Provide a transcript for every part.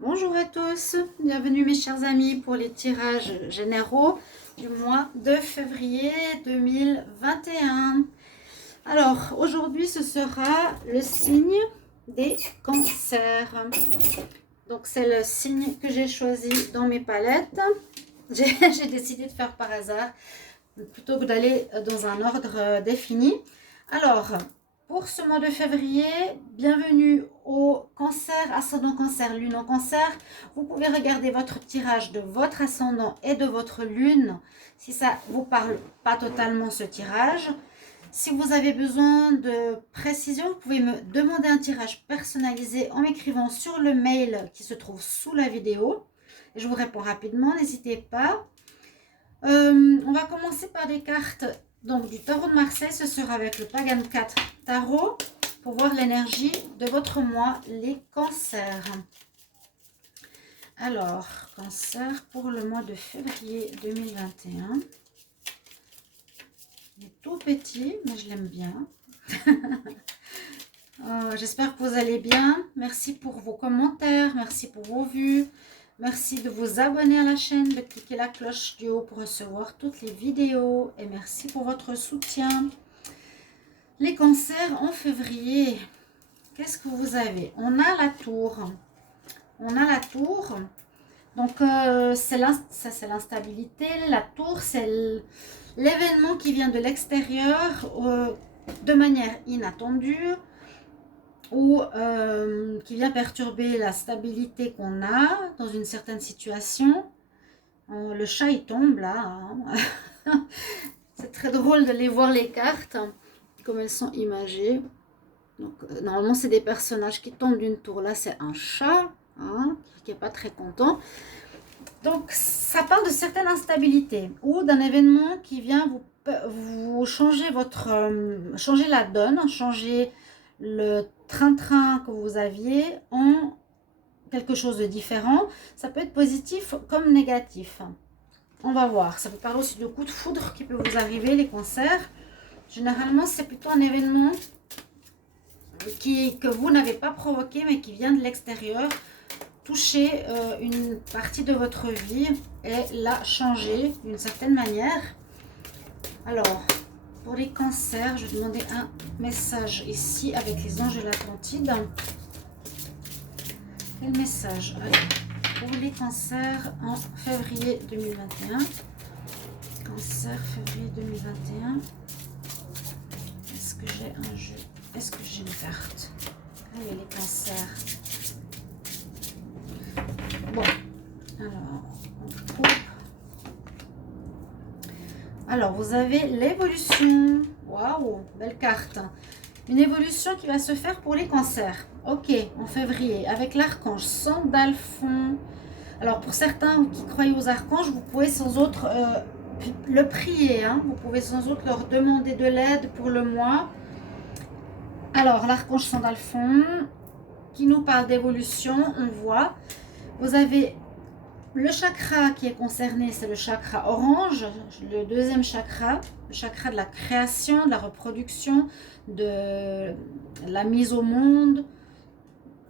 Bonjour à tous, bienvenue mes chers amis pour les tirages généraux du mois de février 2021. Alors aujourd'hui ce sera le signe des cancers. Donc c'est le signe que j'ai choisi dans mes palettes. J'ai décidé de faire par hasard plutôt que d'aller dans un ordre défini. Alors, pour ce mois de février, bienvenue au cancer, ascendant cancer, lune en cancer. Vous pouvez regarder votre tirage de votre ascendant et de votre lune, si ça ne vous parle pas totalement ce tirage. Si vous avez besoin de précision, vous pouvez me demander un tirage personnalisé en m'écrivant sur le mail qui se trouve sous la vidéo. Et je vous réponds rapidement, n'hésitez pas. On va commencer par des cartes donc, du tarot de Marseille. Ce sera avec le Pagan 4 Tarot pour voir l'énergie de votre mois, les cancers. Alors, cancer pour le mois de février 2021. Il est tout petit, mais je l'aime bien. J'espère que vous allez bien. Merci pour vos commentaires, merci pour vos vues. Merci de vous abonner à la chaîne, de cliquer la cloche du haut pour recevoir toutes les vidéos. Et merci pour votre soutien. Les cancers en février. Qu'est-ce que vous avez? On a la tour. On a la tour. Donc, ça c'est l'instabilité. La tour, c'est l'événement qui vient de l'extérieur de manière inattendue, ou qui vient perturber la stabilité qu'on a dans une certaine situation. Le chat il tombe là, hein. C'est très drôle de les voir les cartes comme elles sont imagées. Donc normalement c'est des personnages qui tombent d'une tour. Là c'est un chat, hein, qui n'est pas très content. Donc ça parle de certaines instabilités ou d'un événement qui vient vous changer changer la donne, changer le train-train que vous aviez en quelque chose de différent. Ça peut être positif comme négatif. On va voir. Ça peut parler aussi de coups de foudre qui peut vous arriver, les cancers. Généralement, c'est plutôt un événement que vous n'avez pas provoqué, mais qui vient de l'extérieur, toucher une partie de votre vie et la changer d'une certaine manière. Alors, pour les cancers, je vais demander un message ici avec les anges de l'Atlantide. Quel message pour les cancers en février 2021? Cancer, février 2021. Est-ce que j'ai un jeu? Est-ce que j'ai une carte? Allez, les cancers. Bon, alors, on coupe. Alors, vous avez l'évolution. Waouh, belle carte. Une évolution qui va se faire pour les cancers. Ok, en février, avec l'archange Sandalphon. Alors, pour certains qui croient aux archanges, vous pouvez sans autre le prier. Hein. Vous pouvez sans autre leur demander de l'aide pour le mois. Alors, l'archange Sandalphon, qui nous parle d'évolution, on voit. Vous avez le chakra qui est concerné, c'est le chakra orange, le deuxième chakra, le chakra de la création, de la reproduction, de la mise au monde,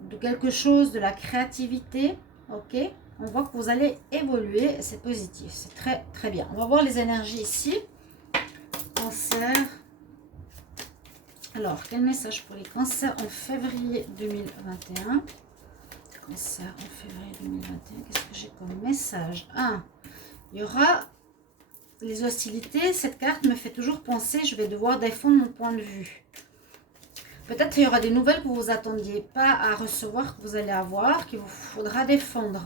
de quelque chose, de la créativité. Ok, on voit que vous allez évoluer, c'est positif, c'est très très bien. On va voir les énergies ici. Cancer. Alors, quel message pour les cancers en février 2021? Cancer en février 2021, qu'est-ce que j'ai comme message? Ah, il y aura les hostilités. Cette carte me fait toujours penser, je vais devoir défendre mon point de vue. Peut-être qu'il y aura des nouvelles que vous vous attendiez pas à recevoir, que vous allez avoir, qu'il vous faudra défendre.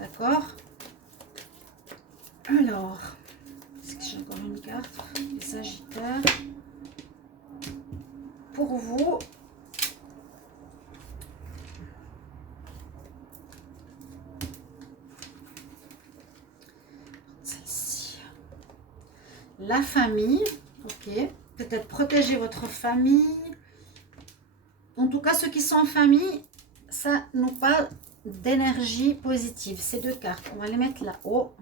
D'accord? Alors, est-ce que j'ai encore une carte? Les Sagittaires. Pour vous, celle-ci. La famille, ok. Peut-être protéger votre famille. En tout cas, ceux qui sont en famille, ça nous parle d'énergie positive. Ces deux cartes, on va les mettre là-haut.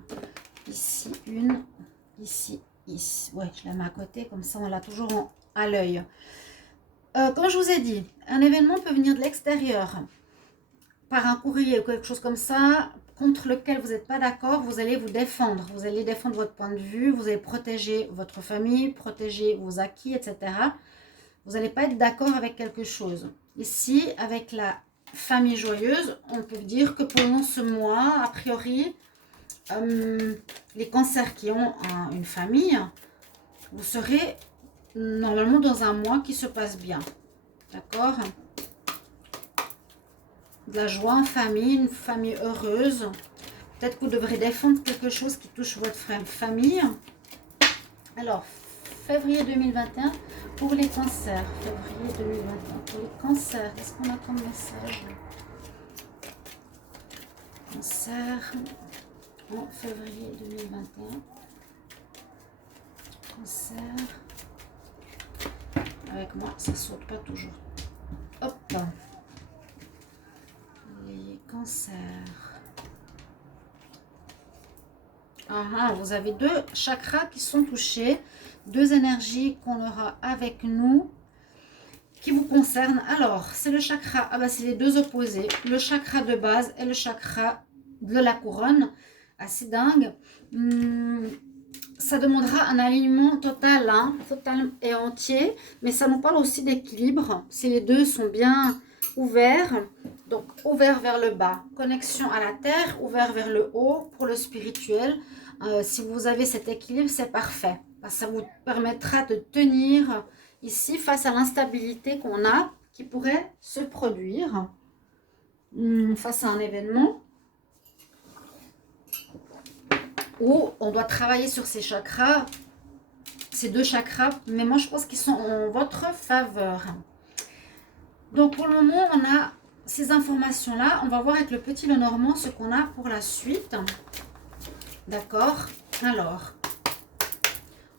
Ici, une. Ici, ici. Ouais, je la mets à côté, comme ça, on l'a toujours à l'œil. Comme je vous ai dit, un événement peut venir de l'extérieur. par un courrier ou quelque chose comme ça, contre lequel vous n'êtes pas d'accord, vous allez vous défendre. Vous allez défendre votre point de vue, vous allez protéger votre famille, protéger vos acquis, etc. Vous n'allez pas être d'accord avec quelque chose. Ici, avec la famille joyeuse, on peut dire que pendant ce mois, a priori, les cancers qui ont une famille, vous serez normalement dans un mois qui se passe bien. D'accord? De la joie en famille, une famille heureuse. Peut-être que vous devrez défendre quelque chose qui touche votre famille. Alors, février 2021 pour les cancers. Février 2021 pour les cancers. Qu'est-ce qu'on a comme message? Cancer en février 2021. Cancer. Avec moi, ça ne saute pas toujours. Hop. Les cancers. Vous avez deux chakras qui sont touchés. Deux énergies qu'on aura avec nous qui vous concernent. Alors, c'est le chakra, c'est les deux opposés. Le chakra de base et le chakra de la couronne. Assez dingue. Ça demandera un alignement total, total et entier. Mais ça nous parle aussi d'équilibre. Si les deux sont bien ouverts, donc ouvert vers le bas, connexion à la terre, ouvert vers le haut pour le spirituel. Si vous avez cet équilibre, c'est parfait. Ça vous permettra de tenir ici face à l'instabilité qu'on a, qui pourrait se produire face à un événement où on doit travailler sur ces chakras, ces deux chakras, mais moi je pense qu'ils sont en votre faveur. Donc pour le moment, on a ces informations-là. On va voir avec le petit Lenormand ce qu'on a pour la suite. D'accord? Alors,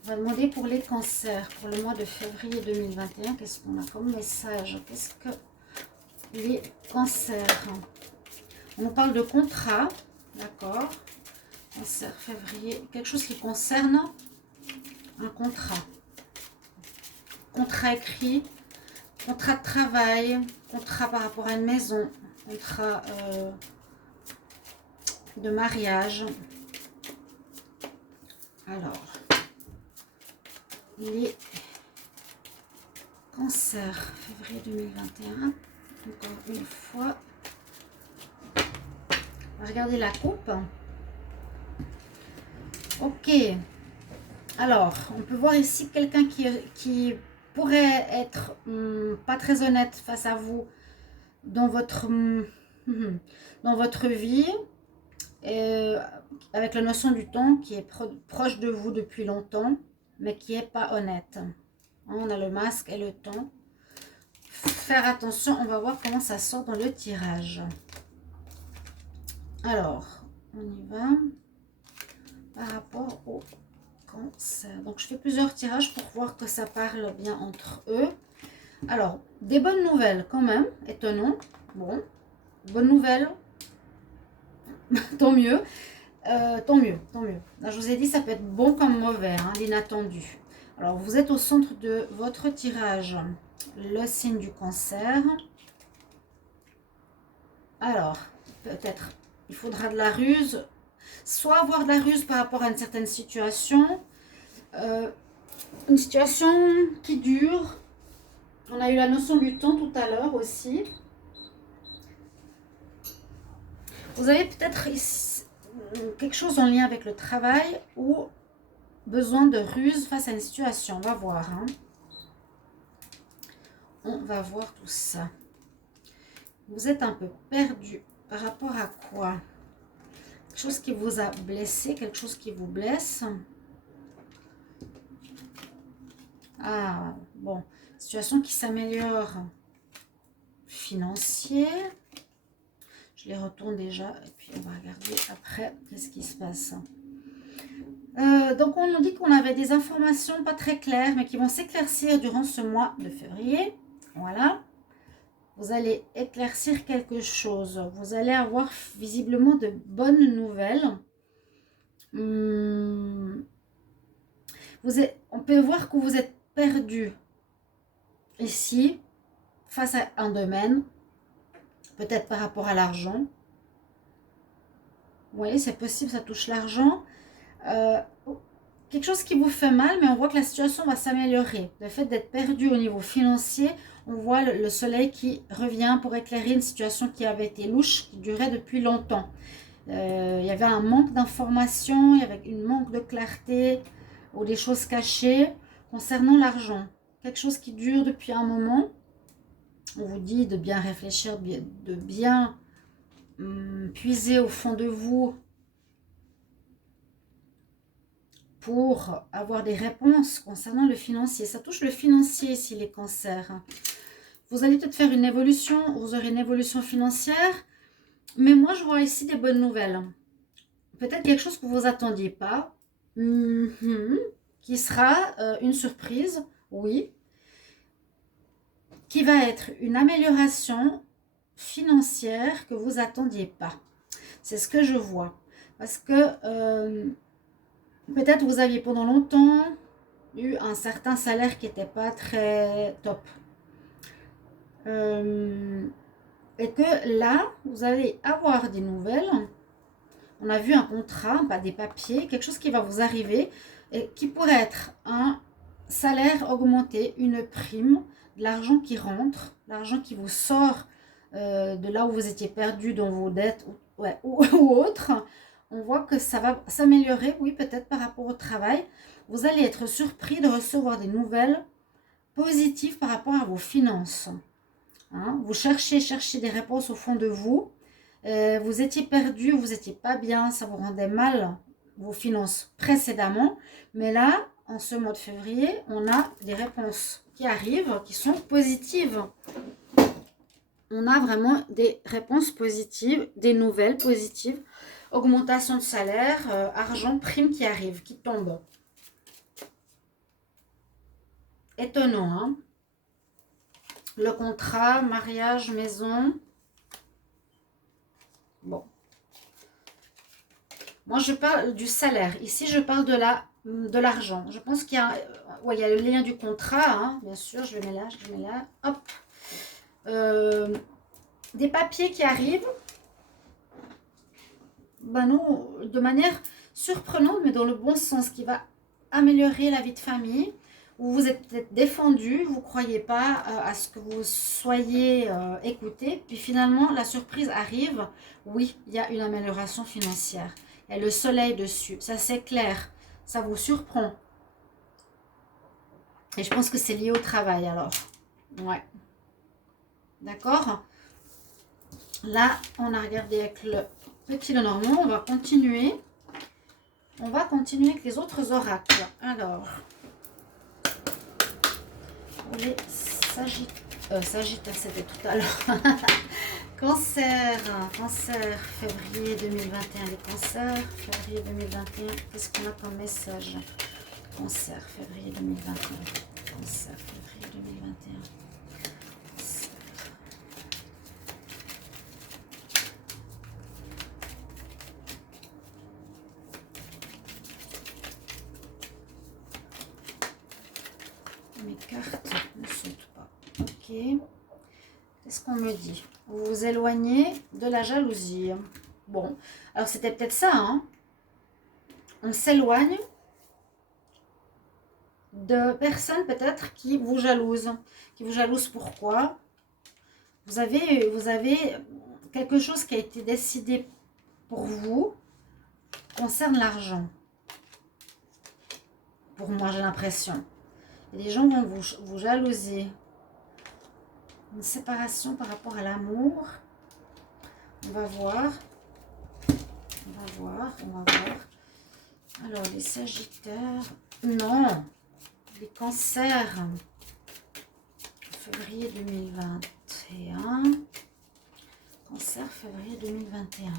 on va demander pour les cancers, pour le mois de février 2021, qu'est-ce qu'on a comme message? Qu'est-ce que les cancers? On nous parle de contrat, d'accord? Cancer, février, quelque chose qui concerne un contrat. Contrat écrit, contrat de travail, contrat par rapport à une maison, contrat de mariage. Alors, les cancers, février 2021, encore une fois. Regardez la coupe. Ok. Alors, on peut voir ici quelqu'un qui pourrait être pas très honnête face à vous dans votre vie, avec la notion du temps qui est proche de vous depuis longtemps, mais qui n'est pas honnête. On a le masque et le temps. Faire attention, on va voir comment ça sort dans le tirage. Alors, on y va par rapport au cancer. Donc, je fais plusieurs tirages pour voir que ça parle bien entre eux. Alors, des bonnes nouvelles quand même, étonnant. Bon, bonne nouvelle, tant mieux. Tant mieux, tant mieux. Là, je vous ai dit, ça peut être bon comme mauvais, l'inattendu. Alors, vous êtes au centre de votre tirage, le signe du cancer. Alors, peut-être, il faudra de la ruse. Soit avoir de la ruse par rapport à une certaine situation. Une situation qui dure. On a eu la notion du temps tout à l'heure aussi. Vous avez peut-être quelque chose en lien avec le travail ou besoin de ruse face à une situation. On va voir. On va voir tout ça. Vous êtes un peu perdu par rapport à quoi? Quelque chose qui vous a blessé, quelque chose qui vous blesse. Ah, bon. Situation qui s'améliore. Financier. Je les retourne déjà et puis on va regarder après qu'est-ce qui se passe. Donc on nous dit qu'on avait des informations pas très claires mais qui vont s'éclaircir durant ce mois de février. Voilà. Vous allez éclaircir quelque chose. Vous allez avoir visiblement de bonnes nouvelles. On peut voir que vous êtes perdu ici face à un domaine. peut-être par rapport à l'argent. Vous voyez, c'est possible, ça touche l'argent. Quelque chose qui vous fait mal, mais on voit que la situation va s'améliorer. Le fait d'être perdu au niveau financier, on voit le soleil qui revient pour éclairer une situation qui avait été louche, qui durait depuis longtemps. Il y avait un manque d'informations, il y avait une manque de clarté ou des choses cachées concernant l'argent. Quelque chose qui dure depuis un moment. On vous dit de bien réfléchir, de bien puiser au fond de vous pour avoir des réponses concernant le financier. Ça touche le financier ici, les cancers. Vous allez peut-être faire une évolution, vous aurez une évolution financière, mais moi je vois ici des bonnes nouvelles. Peut-être quelque chose que vous attendiez pas, qui sera une surprise, oui, qui va être une amélioration financière que vous attendiez pas. C'est ce que je vois. Parce que peut-être vous aviez pendant longtemps eu un certain salaire qui n'était pas très top. Et que là, vous allez avoir des nouvelles. On a vu un contrat, pas des papiers, quelque chose qui va vous arriver et qui pourrait être un salaire augmenté, une prime, de l'argent qui rentre, l'argent qui vous sort de là où vous étiez perdu dans vos dettes ou autre. On voit que ça va s'améliorer, oui, peut-être par rapport au travail. Vous allez être surpris de recevoir des nouvelles positives par rapport à vos finances. Hein? Vous cherchez des réponses au fond de vous. Vous étiez perdu, vous n'étiez pas bien, ça vous rendait mal vos finances précédemment. Mais là, en ce mois de février, on a des réponses qui arrivent, qui sont positives. On a vraiment des réponses positives, des nouvelles positives. Augmentation de salaire, argent, prime qui arrive, qui tombe. Étonnant, hein? Le contrat, mariage, maison. Bon. Moi, je parle du salaire. Ici, je parle de l'argent. Je pense qu'il y a, il y a le lien du contrat, hein, bien sûr. Je le mets là, je le mets là. Hop. Des papiers qui arrivent. Ben non, de manière surprenante, mais dans le bon sens, qui va améliorer la vie de famille. Où vous êtes peut-être défendu, vous ne croyez pas à ce que vous soyez écouté. Puis finalement, la surprise arrive. Oui, il y a une amélioration financière. Il y a le soleil dessus. Ça, c'est clair. Ça vous surprend. Et je pense que c'est lié au travail, alors. Ouais. D'accord? Là, on a regardé avec le petit Lenormand. On va continuer. On va continuer avec les autres oracles. Alors... les Sagittaires, c'était tout à l'heure. Cancer, février 2021. Les cancers, février 2021. Qu'est-ce qu'on a comme message? Cancer, février 2021. Cancer, février 2021. Cancer. Mes cartes ne sautent pas. Ok. Qu'est-ce qu'on me dit? Vous vous éloignez de la jalousie. Bon, alors c'était peut-être ça, hein? On s'éloigne de personnes peut-être qui vous jalousent. Qui vous jalousent pourquoi? Vous avez quelque chose qui a été décidé pour vous concerne l'argent. Pour moi, j'ai l'impression. Et les gens vont vous jalouser. Une séparation par rapport à l'amour. On va voir. On va voir. Alors, les Sagittaires. Non. Les Cancers. Février 2021. Cancer, février 2021.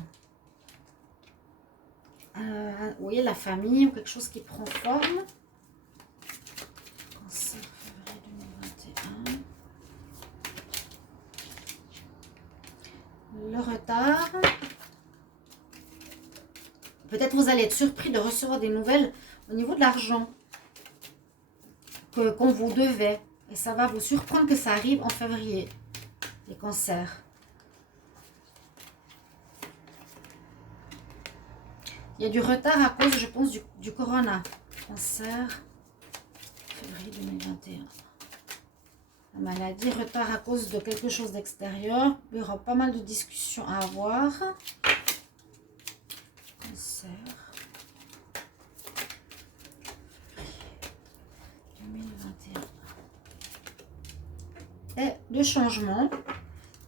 Oui, la famille ou quelque chose qui prend forme. Cancer, février 2021. Le retard. Peut-être vous allez être surpris de recevoir des nouvelles au niveau de l'argent qu'on vous devait. Et ça va vous surprendre que ça arrive en février. Les cancers. Il y a du retard à cause, je pense, du corona. Cancer, février 2021. La maladie, retard à cause de quelque chose d'extérieur. Il y aura pas mal de discussions à avoir. Cancer. 2021. Et de changement.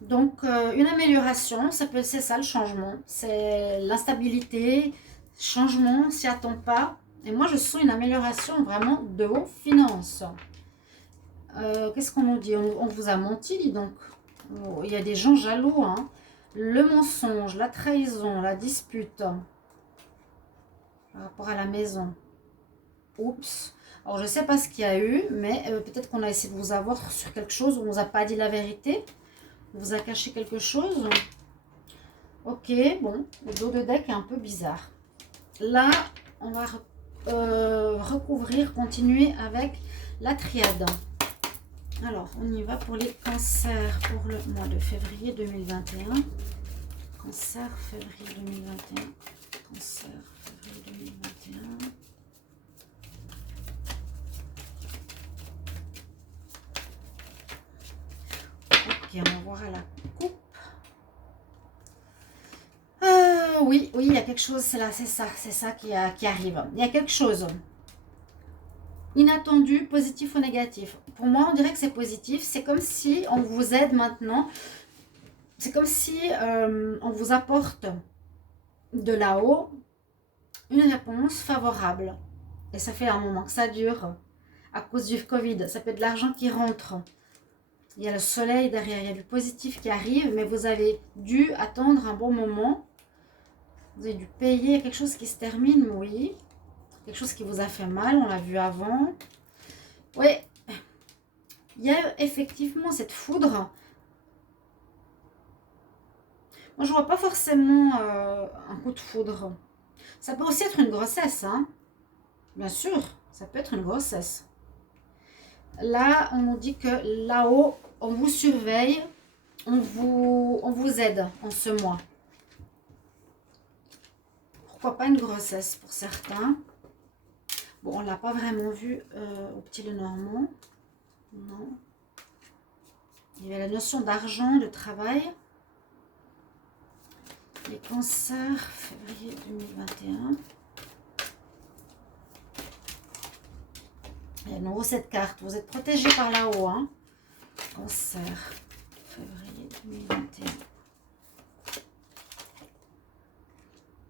Donc, une amélioration, c'est ça le changement. C'est l'instabilité, changement, on s'y attend pas. Et moi, je sens une amélioration vraiment de vos finances. Qu'est-ce qu'on nous dit? On vous a menti, dis donc. Oh, il y a des gens jaloux, hein. Le mensonge, la trahison, la dispute par rapport à la maison. Oups. Alors, je ne sais pas ce qu'il y a eu, mais peut-être qu'on a essayé de vous avoir sur quelque chose où on ne vous a pas dit la vérité. On vous a caché quelque chose. Ok, bon, le dos de deck est un peu bizarre. Là, on va recouvrir, continuer avec la triade. Alors, on y va pour les cancers pour le mois de février 2021. Cancer, février 2021. Cancer, février 2021. Ok, on va voir à la coupe. Oui, il y a quelque chose, c'est là, c'est ça qui arrive. Il y a quelque chose. Inattendu, positif ou négatif. Pour moi, on dirait que c'est positif. C'est comme si on vous aide maintenant. C'est comme si on vous apporte de là-haut une réponse favorable. Et ça fait un moment que ça dure à cause du Covid. Ça peut être de l'argent qui rentre. Il y a le soleil derrière, il y a du positif qui arrive, mais vous avez dû attendre un bon moment. Vous avez dû payer quelque chose qui se termine, oui. Quelque chose qui vous a fait mal, on l'a vu avant. Oui, il y a effectivement cette foudre. Moi, je ne vois pas forcément un coup de foudre. Ça peut aussi être une grossesse, hein. Bien sûr, ça peut être une grossesse. Là, on nous dit que là-haut, on vous surveille, on vous aide en ce mois. Pourquoi pas une grossesse pour certains? Bon, on ne l'a pas vraiment vu au Petit Lenormand. Non. Il y avait la notion d'argent, de travail. Les cancers, février 2021. Il y a de nouveau cette carte. Vous êtes protégé par là-haut. Hein. Cancer, février 2021.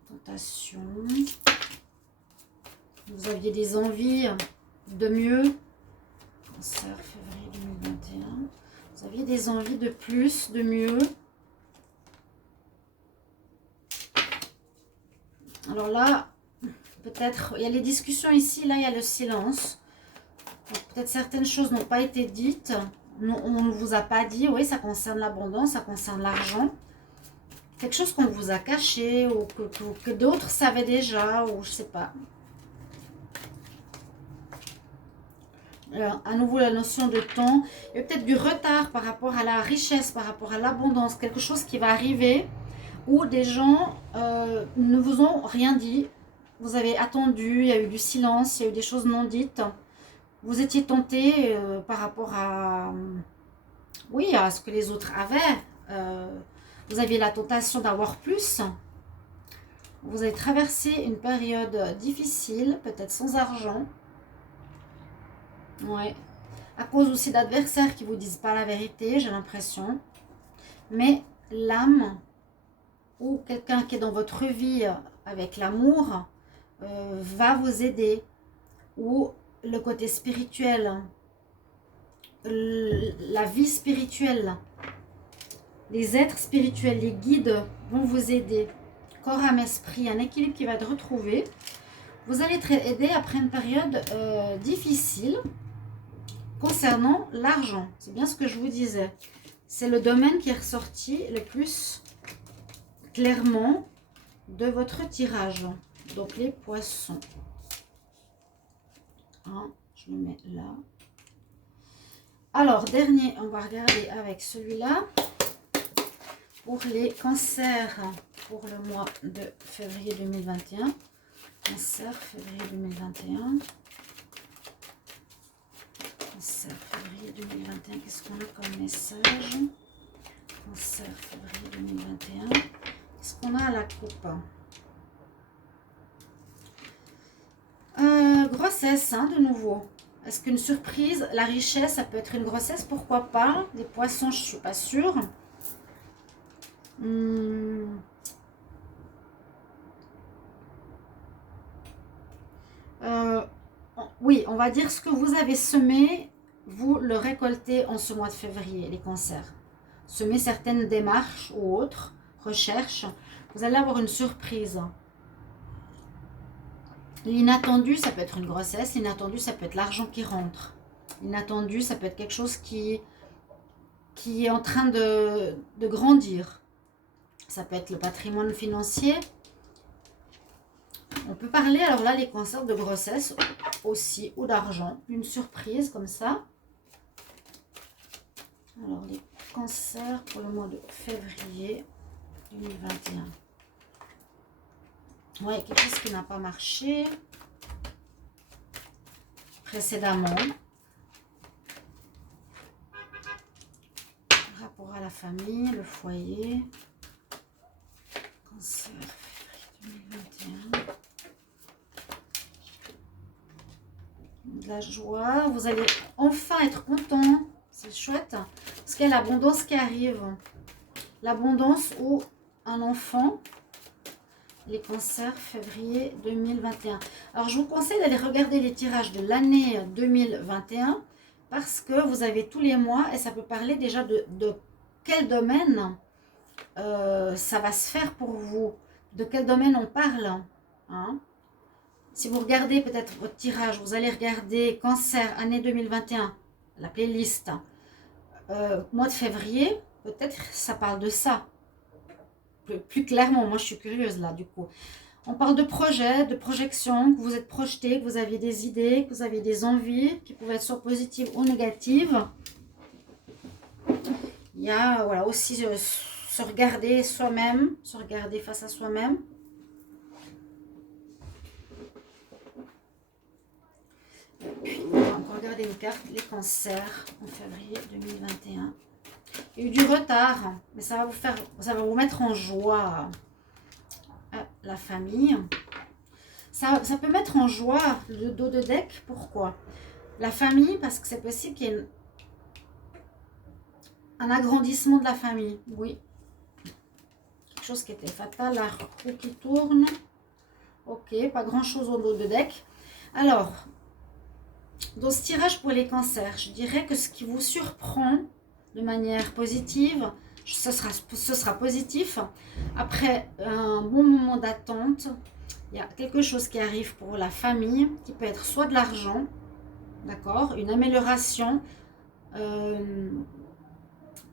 Tentation. Vous aviez des envies de mieux. Cancer, février 2021. Vous aviez des envies de plus, de mieux. Alors là, peut-être, il y a les discussions ici, là il y a le silence. Peut-être certaines choses n'ont pas été dites. On ne vous a pas dit, oui, ça concerne l'abondance, ça concerne l'argent. Quelque chose qu'on vous a caché ou que d'autres savaient déjà, ou je sais pas. À nouveau, la notion de temps. Il y a peut-être du retard par rapport à la richesse, par rapport à l'abondance. Quelque chose qui va arriver où des gens ne vous ont rien dit. Vous avez attendu, il y a eu du silence, il y a eu des choses non dites. Vous étiez tenté par rapport à, oui, à ce que les autres avaient. Vous aviez la tentation d'avoir plus. Vous avez traversé une période difficile, peut-être sans argent. Ouais. À cause aussi d'adversaires qui ne vous disent pas la vérité, j'ai l'impression. Mais l'âme ou quelqu'un qui est dans votre vie avec l'amour va vous aider. Ou le côté spirituel, la vie spirituelle, les êtres spirituels, les guides vont vous aider. Corps, âme, esprit, un équilibre qui va être retrouvé. Vous allez être aidé après une période difficile concernant l'argent. C'est bien ce que je vous disais. C'est le domaine qui est ressorti le plus clairement de votre tirage. Donc les poissons. Hein, je le mets là. Alors, dernier, on va regarder avec celui-là. Pour les cancers, pour le mois de février 2021. Cancer, février 2021. Cancer, février 2021. Qu'est-ce qu'on a comme message? Cancer, février 2021. Qu'est-ce qu'on a à la coupe? Grossesse, hein, de nouveau. Est-ce qu'une surprise, la richesse, ça peut être une grossesse? Pourquoi pas? Les poissons, je ne suis pas sûre. Oui, on va dire ce que vous avez semé, vous le récoltez en ce mois de février, les cancers. Semez certaines démarches ou autres, recherches, vous allez avoir une surprise. L'inattendu, ça peut être une grossesse. L'inattendu, ça peut être l'argent qui rentre. L'inattendu, ça peut être quelque chose qui est en train de grandir. Ça peut être le patrimoine financier. On peut parler, alors là, les cancers de grossesse aussi, ou d'argent. Une surprise comme ça. Alors, les cancers pour le mois de février 2021. Ouais, quelque chose qui n'a pas marché précédemment. Rapport à la famille, le foyer. Cancer, février 2021. De la joie. Vous allez enfin être content. C'est chouette. Parce qu'il y a l'abondance qui arrive. L'abondance ou un enfant. Les cancers, février 2021. Alors, je vous conseille d'aller regarder les tirages de l'année 2021 parce que vous avez tous les mois et ça peut parler déjà de quel domaine ça va se faire pour vous. De quel domaine on parle. Hein? Si vous regardez peut-être votre tirage, vous allez regarder cancer, année 2021, la playlist, mois de février, peut-être ça parle de ça. Plus clairement, moi je suis curieuse là du coup. On parle de projets, de projections, que vous êtes projeté, que vous aviez des idées, que vous aviez des envies, qui pouvaient être soit positives ou négatives. Il y a voilà, aussi se regarder soi-même, se regarder face à soi-même. Et puis on va encore regarder une carte, les cancers en février 2021. Il y a eu du retard, mais ça va vous mettre en joie. La famille. Ça peut mettre en joie le dos de deck. Pourquoi? La famille, parce que c'est possible qu'il y ait un agrandissement de la famille. Oui. Quelque chose qui était fatal. La roue qui tourne. Ok, pas grand chose au dos de deck. Alors, dans ce tirage pour les cancers, je dirais que ce qui vous surprend de manière positive, ce sera positif. Après un bon moment d'attente, il y a quelque chose qui arrive pour la famille, qui peut être soit de l'argent, d'accord, une amélioration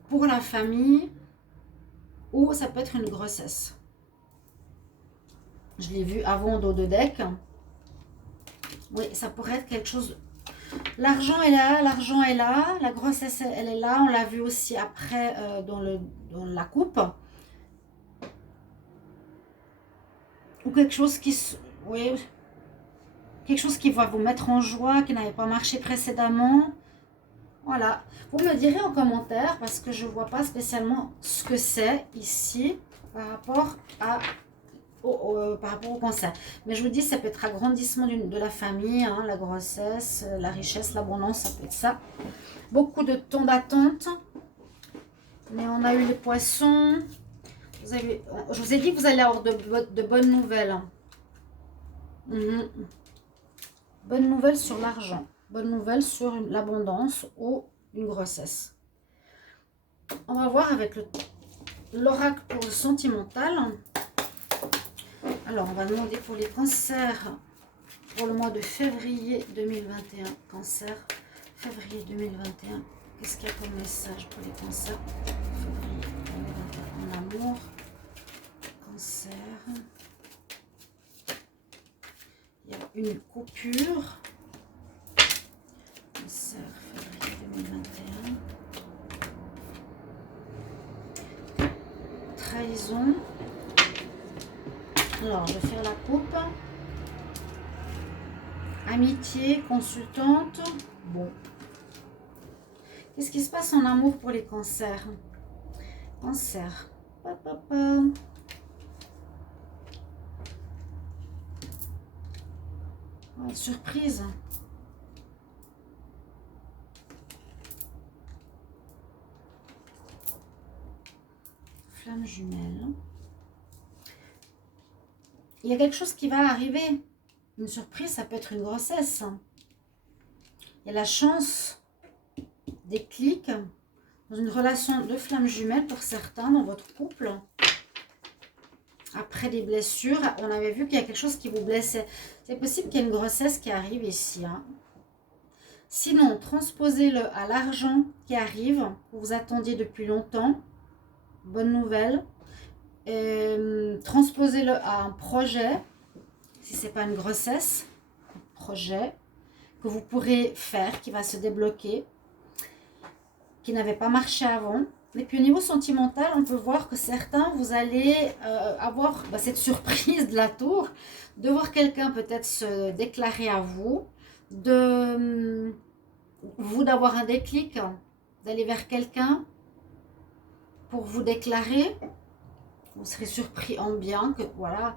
pour la famille, ou ça peut être une grossesse. Je l'ai vu avant au dos de deck. Oui, ça pourrait être quelque chose. L'argent est là, la grossesse elle est là, on l'a vu aussi après dans la coupe. Ou quelque chose qui, oui, quelque chose qui va vous mettre en joie, qui n'avait pas marché précédemment. Voilà, vous me direz en commentaire parce que je ne vois pas spécialement ce que c'est ici par rapport au cancer. Mais je vous dis, ça peut être agrandissement de la famille, hein, la grossesse, la richesse, l'abondance, ça peut être ça. Beaucoup de temps d'attente. Mais on a eu les poissons. Je vous ai dit que vous allez avoir de bonnes nouvelles. Bonne nouvelle sur l'argent. Bonne nouvelle sur l'abondance ou une grossesse. On va voir avec l'oracle pour le sentimental. Alors, on va demander pour les cancers pour le mois de février 2021. Cancer, février 2021. Qu'est-ce qu'il y a comme message pour les cancers? Février 2021 en amour. Cancer. Il y a une coupure. Cancer, février 2021. Trahison. Alors, je vais faire la coupe. Amitié, consultante. Bon. Qu'est-ce qui se passe en amour pour les cancers? Cancer. Ouais, surprise. Flamme jumelle. Il y a quelque chose qui va arriver. Une surprise, ça peut être une grossesse. Il y a la chance, déclic, dans une relation de flamme jumelle pour certains dans votre couple. Après des blessures, on avait vu qu'il y a quelque chose qui vous blessait. C'est possible qu'il y ait une grossesse qui arrive ici. Hein. Sinon, transposez-le à l'argent qui arrive, que vous attendiez depuis longtemps. Bonne nouvelle. Transposez-le à un projet, si ce n'est pas une grossesse, un projet que vous pourrez faire, qui va se débloquer, qui n'avait pas marché avant. Et puis au niveau sentimental, on peut voir que certains, vous allez avoir cette surprise de la tour, de voir quelqu'un peut-être se déclarer à vous, d'avoir un déclic, d'aller vers quelqu'un pour vous déclarer. Vous serez surpris en bien, que voilà.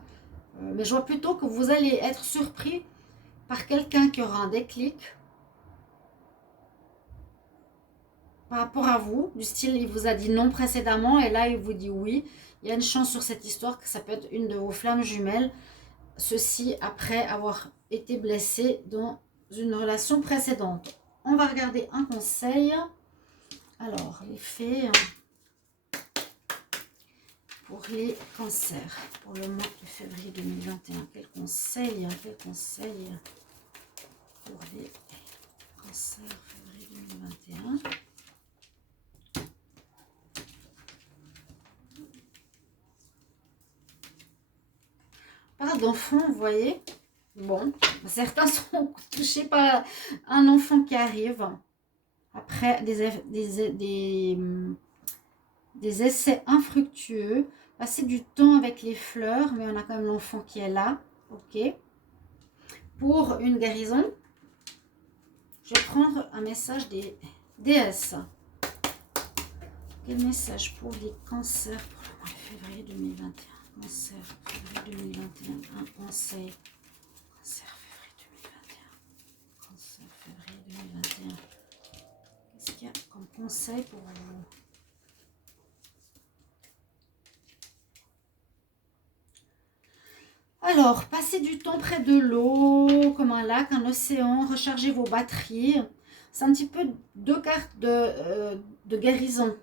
Mais je vois plutôt que vous allez être surpris par quelqu'un qui aura un déclic par rapport à vous, du style il vous a dit non précédemment et là il vous dit oui. Il y a une chance sur cette histoire que ça peut être une de vos flammes jumelles, ceci après avoir été blessé dans une relation précédente. On va regarder un conseil. Alors, les fées pour les cancers pour le mois de février 2021. Quel conseil pour les cancers février 2021? Pas d'enfant, vous voyez. Bon, certains sont touchés par un enfant qui arrive après des essais infructueux. Passer du temps avec les fleurs, mais on a quand même l'enfant qui est là. Ok. Pour une guérison, je vais prendre un message des déesses. Quel message pour les cancers pour le mois de février 2021? Cancer, février 2021, un conseil. Cancer, février 2021. Cancer, février 2021. Qu'est-ce qu'il y a comme conseil pour vous? Alors, passez du temps près de l'eau, comme un lac, un océan, rechargez vos batteries. C'est un petit peu deux cartes de guérison.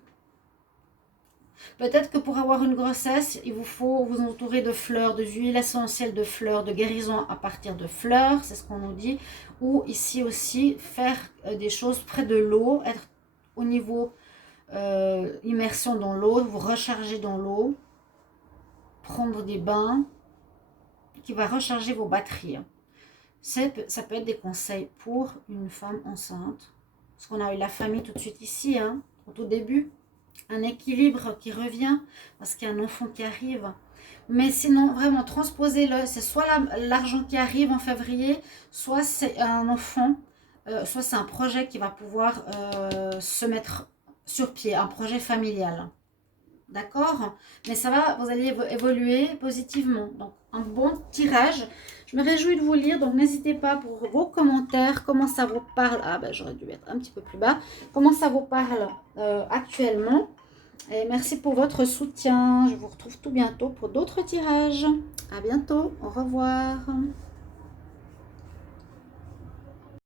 Peut-être que pour avoir une grossesse, il vous faut vous entourer de fleurs, de huiles essentielles de fleurs, de guérison à partir de fleurs, c'est ce qu'on nous dit. Ou ici aussi, faire des choses près de l'eau, être au niveau immersion dans l'eau, vous recharger dans l'eau, prendre des bains qui va recharger vos batteries. Ça peut être des conseils pour une femme enceinte. Parce qu'on a eu la famille tout de suite ici, hein, au tout début. Un équilibre qui revient parce qu'il y a un enfant qui arrive. Mais sinon, vraiment, transposez-le. C'est soit l'argent qui arrive en février, soit c'est un enfant, soit c'est un projet qui va pouvoir se mettre sur pied, un projet familial. D'accord? Mais ça va, vous allez évoluer positivement. Donc, un bon tirage. Je me réjouis de vous lire, donc n'hésitez pas pour vos commentaires, comment ça vous parle. Ah ben j'aurais dû être un petit peu plus bas. Comment ça vous parle actuellement. Et merci pour votre soutien. Je vous retrouve tout bientôt pour d'autres tirages. À bientôt. Au revoir.